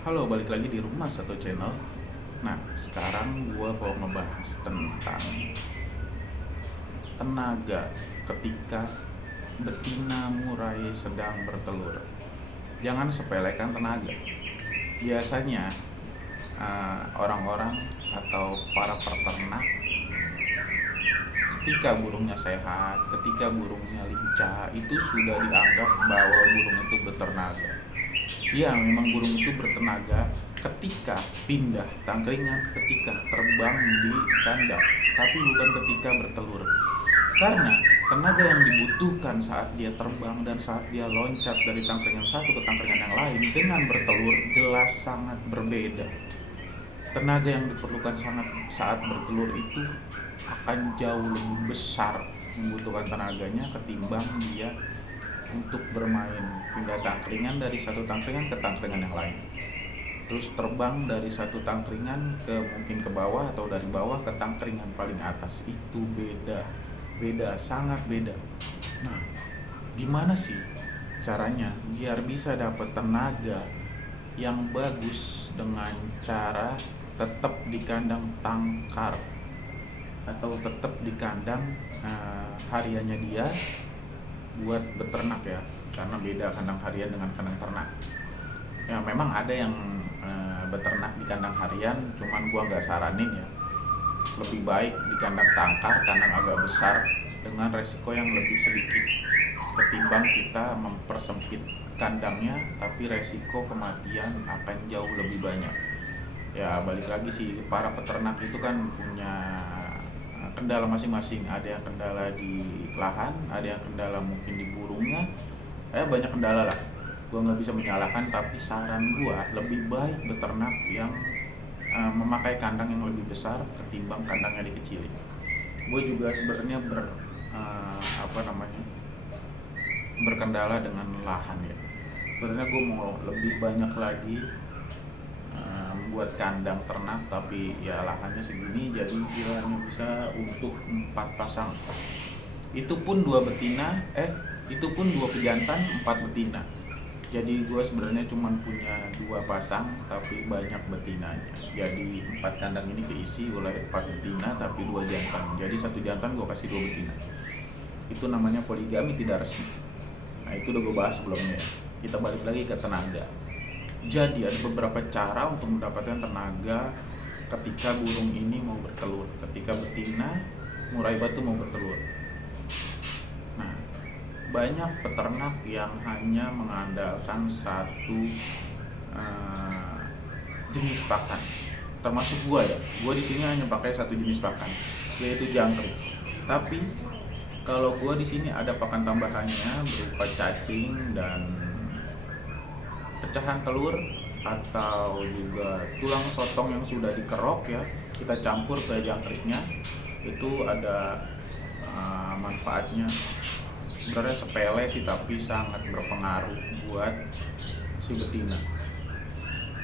Halo, balik lagi di rumah satu channel. Nah, sekarang gue mau ngebahas tentang tenaga ketika betina murai sedang bertelur. Jangan sepelekan tenaga. Biasanya orang-orang atau para peternak ketika burungnya sehat, ketika burungnya lincah, itu sudah dianggap bahwa burung itu bertenaga. Ya, memang burung itu bertenaga ketika pindah tangkringan, ketika terbang di kandang, tapi bukan ketika bertelur. Karena tenaga yang dibutuhkan saat dia terbang dan saat dia loncat dari tangkringan satu ke tangkringan yang lain dengan bertelur jelas sangat berbeda. Tenaga yang diperlukan saat bertelur itu akan jauh lebih besar membutuhkan tenaganya ketimbang dia untuk bermain pindah tangkringan dari satu tangkringan ke tangkringan yang lain, terus terbang dari satu tangkringan ke mungkin ke bawah atau dari bawah ke tangkringan paling atas. Itu beda, sangat beda. Nah, gimana sih caranya biar bisa dapat tenaga yang bagus dengan cara tetap di kandang tangkar atau tetap di kandang hariannya dia buat beternak ya, karena beda kandang harian dengan kandang ternak. Ya memang ada yang beternak di kandang harian, cuman gua nggak saranin ya. Lebih baik di kandang tangkar, kandang agak besar dengan resiko yang lebih sedikit ketimbang kita mempersempit kandangnya tapi resiko kematian akan jauh lebih banyak. Ya balik lagi sih, para peternak itu kan punya kendala masing-masing. Ada yang kendala di lahan, ada yang kendala mungkin di burungnya, banyak kendala lah. Gue nggak bisa menyalahkan, tapi saran gue lebih baik beternak yang memakai kandang yang lebih besar ketimbang kandangnya dikecilin. Gue juga sebenarnya berkendala dengan lahan ya. Sebenarnya gue mau lebih banyak lagi membuat kandang ternak, tapi ya lahannya segini, jadi dia hanya bisa untuk 4 pasang. Itu pun 2 betina, itu pun 2 pejantan, 4 betina. Jadi gue sebenarnya cuma punya 2 pasang tapi banyak betinanya. Jadi 4 kandang ini keisi oleh 4 betina tapi 2 jantan. Jadi 1 jantan gue kasih 2 betina. Itu namanya poligami tidak resmi. Nah, itu udah gue bahas sebelumnya ya. Kita balik lagi ke tenaga. Jadi ada beberapa cara untuk mendapatkan tenaga ketika burung ini mau bertelur, ketika betina murai batu mau bertelur. Nah, banyak peternak yang hanya mengandalkan satu jenis pakan, termasuk gua ya. Gua di sini hanya pakai satu jenis pakan, yaitu jangkrik. Tapi kalau gua di sini ada pakan tambahannya berupa cacing dan pecahan telur atau juga tulang sotong yang sudah dikerok ya, kita campur ke jangkriknya. Itu ada manfaatnya. Sebenarnya sepele sih tapi sangat berpengaruh buat si betina.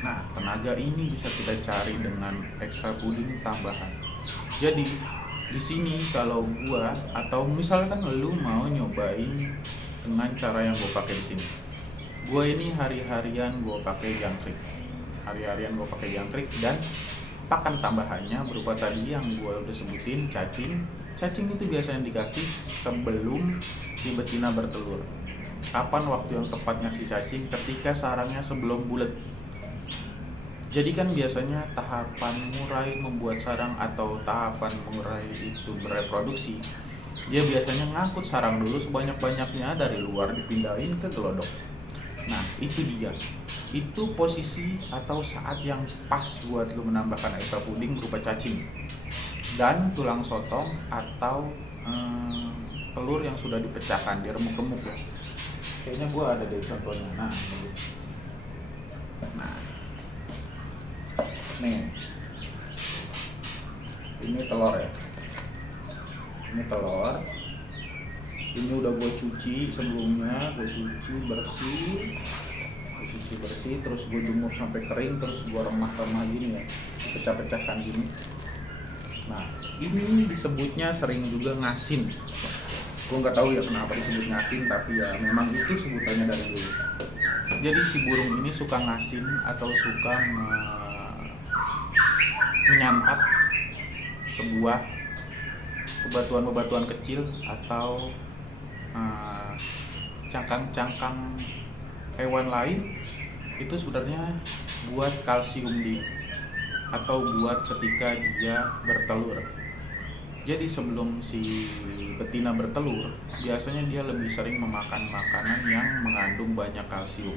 Nah, tenaga ini bisa kita cari dengan extra puding tambahan. Jadi di sini kalau gua atau misalkan lu mau nyobain dengan cara yang gua pakai di sini, gua ini hari-harian gua pakai jangkrik. Dan pakan tambahannya berupa tadi yang gua udah sebutin, cacing. Cacing itu biasanya dikasih sebelum si betina bertelur. Kapan waktu yang tepat ngasih cacing? Ketika sarangnya sebelum bulat. Jadi kan biasanya tahapan murai membuat sarang atau tahapan murai itu bereproduksi, dia biasanya ngangkut sarang dulu sebanyak-banyaknya dari luar dipindahin ke gelodok. Nah, itu dia. Itu posisi atau saat yang pas buat lu menambahkan extra puding berupa cacing dan tulang sotong atau telur yang sudah dipecahkan, diremuk-remuk ya. Kayaknya gue ada deh contohnya. Nah, nih, ini telur ya. Ini telur. Ini udah gue cuci sebelumnya, gue cuci bersih, terus gue jemur sampai kering, terus gue remah-remah gini ya, pecah-pecahkan gini. Nah, ini disebutnya sering juga ngasin. Gue nggak tahu ya kenapa disebut ngasin, tapi ya memang itu sebutannya dari dulu. Jadi si burung ini suka ngasin atau suka menyantap sebuah bebatuan-bebatuan kecil atau cangkang-cangkang hewan lain, itu sebenarnya buat kalsium dia atau buat ketika dia bertelur. Jadi sebelum si betina bertelur, biasanya dia lebih sering memakan makanan yang mengandung banyak kalsium.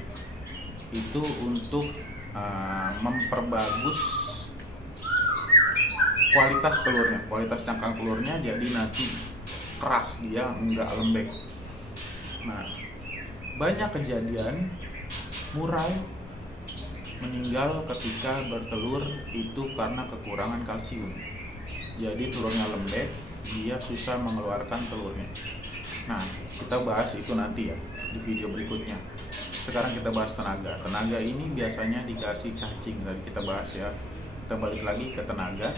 Itu untuk memperbagus kualitas telurnya, kualitas cangkang telurnya, jadi nanti keras, dia enggak lembek. Nah, banyak kejadian murai meninggal ketika bertelur itu karena kekurangan kalsium. Jadi telurnya lembek, dia susah mengeluarkan telurnya. Nah, kita bahas itu nanti ya di video berikutnya. Sekarang kita bahas tenaga. Tenaga ini biasanya dikasih cacing, tadi kita bahas ya. Kita balik lagi ke tenaga.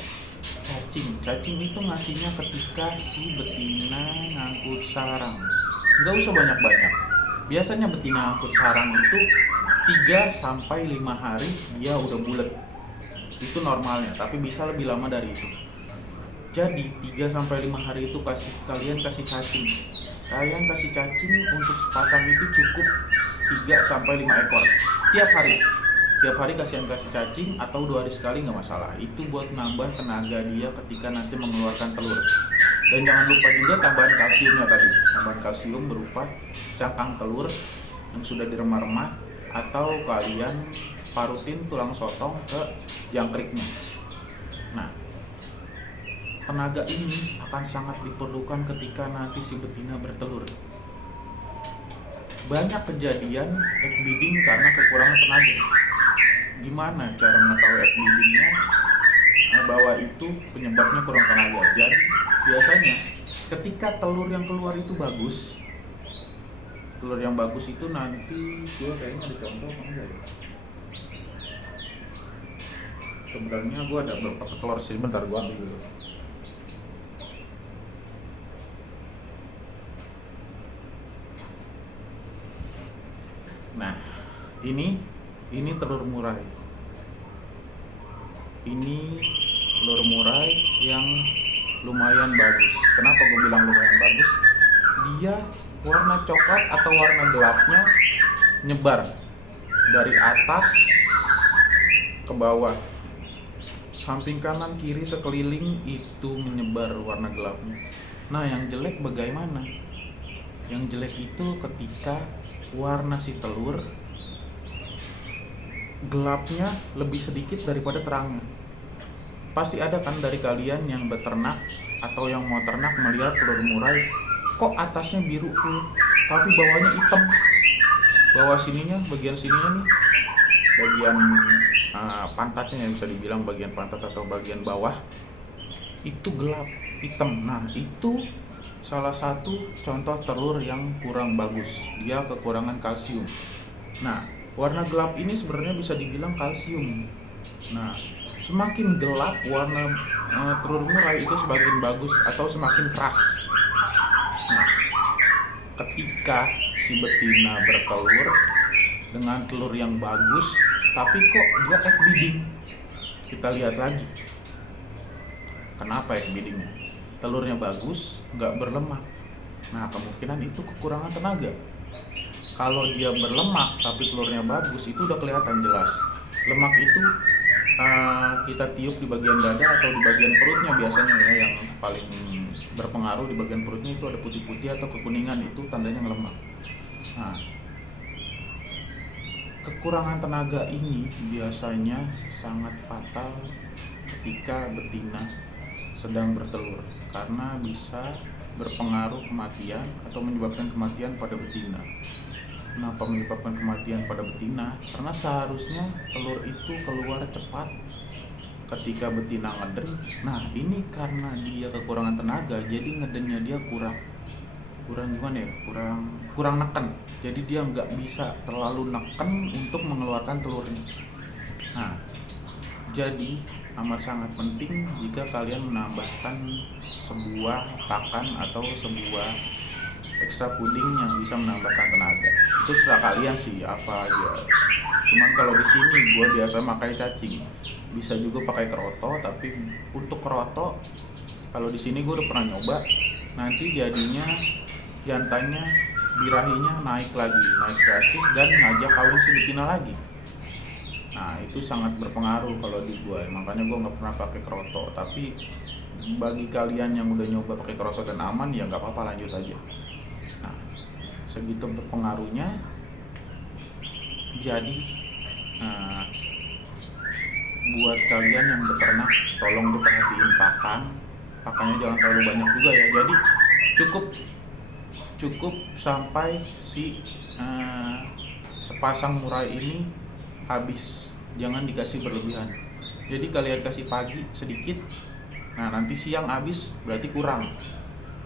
Cacing itu ngasihnya ketika si betina ngangkut sarang. Nggak usah banyak-banyak. Biasanya betina ngangkut sarang itu 3-5 hari dia udah bulat. Itu normalnya, tapi bisa lebih lama dari itu. Jadi 3-5 hari itu kalian kasih cacing. Kalian kasih cacing untuk sepasang itu cukup 3-5 ekor tiap hari. Tiap hari kasih cacing atau 2 hari sekali nggak masalah. Itu buat nambah tenaga dia ketika nanti mengeluarkan telur. Dan jangan lupa juga tambahan kalsiumnya tadi. Tambahan kalsium berupa cangkang telur yang sudah diremah-remah, atau kalian parutin tulang sotong ke jangkriknya. Nah, tenaga ini akan sangat diperlukan ketika nanti si betina bertelur. Banyak kejadian egg beating karena kekurangan tenaga. Gimana cara mengetahui egg beatingnya? Bahwa itu penyebabnya kurang tenaga. Jadi biasanya ketika telur yang keluar itu bagus, telur yang bagus itu nanti gue kayaknya ada contoh apa enggak ya? Sebenarnya gue ada beberapa telur sih, bentar gue ambil dulu. Nah, ini telur murai. Ini telur murai yang lumayan bagus. Kenapa gue bilang lumayan bagus? Dia warna coklat atau warna gelapnya nyebar dari atas ke bawah, samping kanan kiri sekeliling itu menyebar warna gelapnya. Nah, yang jelek bagaimana? Yang jelek itu ketika warna si telur gelapnya lebih sedikit daripada terangnya. Pasti ada kan dari kalian yang beternak atau yang mau ternak melihat telur murai, kok atasnya biru full tapi bawahnya hitam. Bawah sininya, bagian sininya nih, bagian pantatnya yang bisa dibilang bagian pantat atau bagian bawah itu gelap hitam. Nah, itu salah satu contoh telur yang kurang bagus, dia kekurangan kalsium. Nah, warna gelap ini sebenarnya bisa dibilang kalsium. Nah, semakin gelap warna telur murai itu semakin bagus atau semakin keras. Nah, ketika si betina bertelur dengan telur yang bagus, tapi kok dia egg beating, kita lihat lagi. Kenapa egg beatingnya? Telurnya bagus, nggak berlemak. Nah, kemungkinan itu kekurangan tenaga. Kalau dia berlemak tapi telurnya bagus, itu udah kelihatan jelas. Lemak itu kita tiup di bagian dada atau di bagian perutnya biasanya ya, yang paling berpengaruh di bagian perutnya itu ada putih-putih atau kekuningan, itu tandanya ngelemak. Nah, kekurangan tenaga ini biasanya sangat fatal ketika betina sedang bertelur, karena bisa berpengaruh kematian atau menyebabkan kematian pada betina. Kenapa menyebabkan kematian pada betina? Karena seharusnya telur itu keluar cepat ketika betina ngeden. Nah, ini karena dia kekurangan tenaga, jadi ngedennya dia kurang gimana ya, kurang neken. Jadi dia nggak bisa terlalu neken untuk mengeluarkan telurnya. Nah, jadi amat sangat penting jika kalian menambahkan sebuah pakan atau sebuah extra pudding yang bisa menambahkan tenaga. Itu serah kalian sih apa aja. Cuman kalau di sini gue biasa pakai cacing, bisa juga pakai keroto, tapi untuk keroto kalau di sini gue udah pernah nyoba, nanti jadinya jantannya birahinya naik drastis dan ngajak kawin si betina lagi. Nah itu sangat berpengaruh kalau di gue, makanya gue nggak pernah pakai keroto. Tapi bagi kalian yang udah nyoba pakai keroto dan aman, ya nggak apa-apa, lanjut aja. Nah segitu berpengaruhnya. Jadi buat kalian yang beternak, tolong diperhatiin pakannya jangan terlalu banyak juga ya. Jadi cukup sampai si sepasang murai ini habis, jangan dikasih berlebihan. Jadi kalian kasih pagi sedikit, nah nanti siang habis berarti kurang,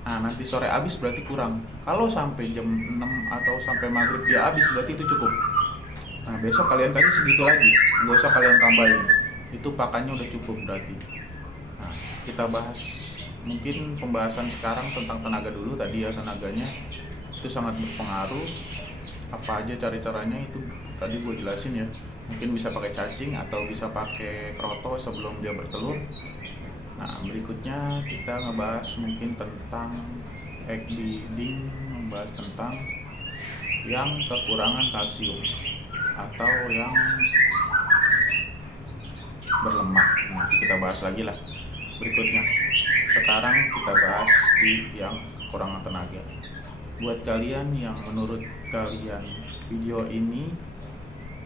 nah nanti sore habis berarti kurang. Kalau sampai jam 6 atau sampai maghrib dia habis, berarti itu cukup. Nah besok kalian kasih segitu lagi, nggak usah kalian tambahin, itu pakannya udah cukup berarti. Nah kita bahas mungkin pembahasan sekarang tentang tenaga dulu. Tadi ya, tenaganya itu sangat berpengaruh. Apa aja caranya itu tadi gue jelasin ya. Mungkin bisa pakai cacing atau bisa pakai keroto sebelum dia bertelur. Nah berikutnya kita ngebahas mungkin tentang egg bedding, membahas tentang yang kekurangan kalsium atau yang berlemak. Nanti kita bahas lagi lah berikutnya. Sekarang kita bahas di yang kekurangan tenaga. Buat kalian yang menurut kalian video ini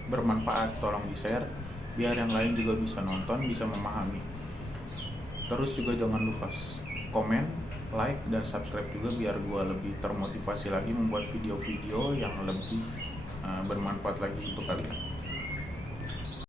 bermanfaat, tolong di-share biar yang lain juga bisa nonton, bisa memahami. Terus juga jangan lupa komen, like, dan subscribe juga biar gue lebih termotivasi lagi membuat video-video yang lebih bermanfaat lagi untuk kalian.